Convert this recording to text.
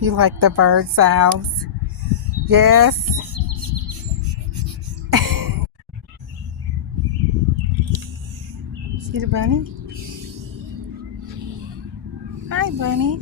You like the bird sounds? Yes. See the bunny? Hi, bunny.